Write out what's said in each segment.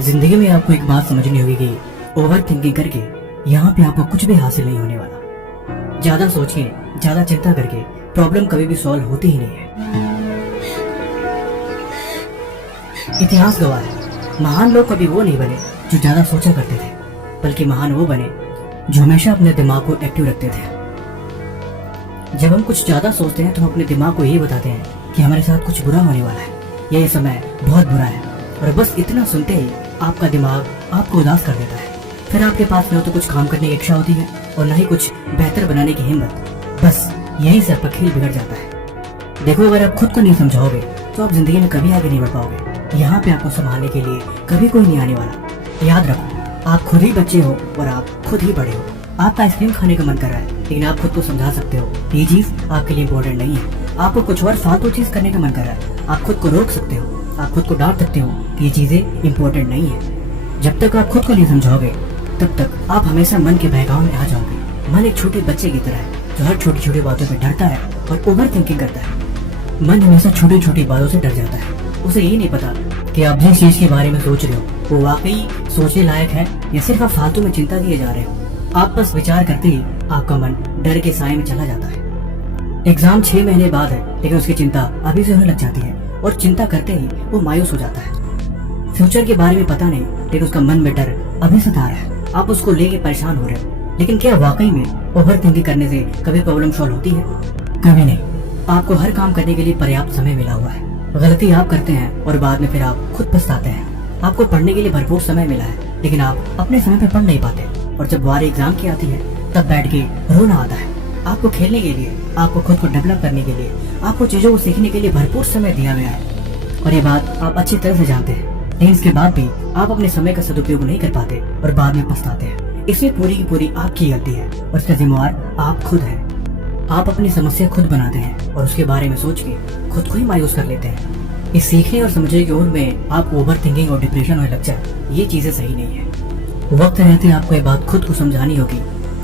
जिंदगी में आपको एक बात समझनी होगी कि ओवर थिंकिंग करके यहाँ पे आपको कुछ भी हासिल नहीं होने वाला। ज्यादा सोच के, ज्यादा चिंता करके प्रॉब्लम कभी भी सॉल्व होती ही नहीं है। इतिहास गवाह है, महान लोग कभी वो नहीं बने जो ज्यादा सोचा करते थे, बल्कि महान वो बने जो हमेशा अपने दिमाग को एक्टिव रखते थे। जब हम कुछ ज्यादा सोचते हैं तो हम अपने दिमाग को यही बताते हैं कि हमारे साथ कुछ बुरा होने वाला है, ये समय बहुत बुरा है, और बस इतना सुनते ही आपका दिमाग आपको उदास कर देता है। फिर आपके पास न तो कुछ काम करने की इच्छा होती है और न ही कुछ बेहतर बनाने की हिम्मत। बस यहीं से आपका खेल बिगड़ जाता है। देखो, अगर आप खुद को नहीं समझाओगे तो आप जिंदगी में कभी आगे नहीं बढ़ पाओगे। यहाँ पे आपको संभालने के लिए कभी कोई नहीं आने वाला। याद रखो, आप खुद ही बच्चे हो और आप खुद ही बड़े हो। आपका आइसक्रीम खाने का मन कर रहा है, लेकिन आप खुद को समझा सकते हो ये चीज आपके लिए इम्पोर्टेंट नहीं है। आपको कुछ और फालतू चीज करने का मन कर रहा है, आप खुद को रोक सकते हो। आप खुद को डांट सकते हो कि ये चीजें इम्पोर्टेंट नहीं है। जब तक आप खुद को नहीं समझाओगे तब तक आप हमेशा मन के बहकाव में आ जाओगे। मन एक छोटे बच्चे की तरह है जो हर छोटी छोटी बातों पे डरता है और ओवर थिंकिंग करता है। मन हमेशा छोटी छोटी बातों से डर जाता है। उसे ये नहीं पता कि आप जिस चीज के बारे में सोच रहे हो वो वाकई सोचने लायक है या सिर्फ आप फालतू में चिंता किए जा रहे हो। आप बस विचार करते ही आपका मन डर के साए में चला जाता है। एग्जाम 6 महीने बाद है, लेकिन उसकी चिंता अभी से होने लग जाती है और चिंता करते ही वो मायूस हो जाता है। फ्यूचर के बारे में पता नहीं, लेकिन उसका मन में डर अभी सता रहा है। आप उसको लेके परेशान हो रहे हो, लेकिन क्या वाकई में ओवर थिंकिंग करने से कभी प्रॉब्लम सॉल्व होती है? कभी नहीं। आपको हर काम करने के लिए पर्याप्त समय मिला हुआ है। गलती आप करते हैं और बाद में फिर आप खुद पछताते हैं। आपको पढ़ने के लिए भरपूर समय मिला है, लेकिन आप अपने समय पर पढ़ नहीं पाते, और जब बारी एग्जाम की आती है तब बैठ के रोना आता है। आपको खेलने के लिए, आपको खुद को डेवलप करने के लिए, आपको चीजों को सीखने के लिए भरपूर समय दिया गया है, और ये बात आप अच्छी तरह से जानते हैं। लेकिन इसके बाद भी आप अपने समय का सदुपयोग नहीं कर पाते और बाद में पछताते हैं। इसमें पूरी की पूरी आपकी गलती है और इसका जिम्मेवार आप खुद हैं। आप अपनी समस्या खुद बनाते हैं और उसके बारे में सोच के खुद को ही मायूस कर लेते हैं। इस सीखने और समझने की ओर में आप ओवर थिंकिंग और डिप्रेशन होने लग जाए, ये चीजें सही नहीं है। वक्त रहते आपको ये बात खुद को समझानी होगी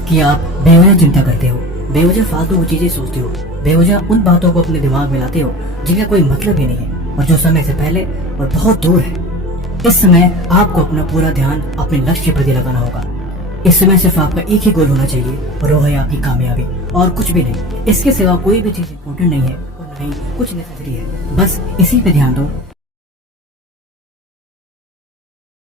कि आप बेवजह चिंता करते हो, बेवजह फालतू चीजें सोचते हो, बेवजह उन बातों को अपने दिमाग में लाते हो जिनका कोई मतलब ही नहीं है और जो समय से पहले और बहुत दूर है। इस समय आपको अपना पूरा ध्यान अपने लक्ष्य पर लगाना होगा। इस समय सिर्फ आपका एक ही गोल होना चाहिए और वो है आपकी कामयाबी, और कुछ भी नहीं। इसके सिवा कोई भी चीज इम्पोर्टेंट नहीं है और नहीं कुछ नेसेसरी है। बस इसी पे ध्यान दो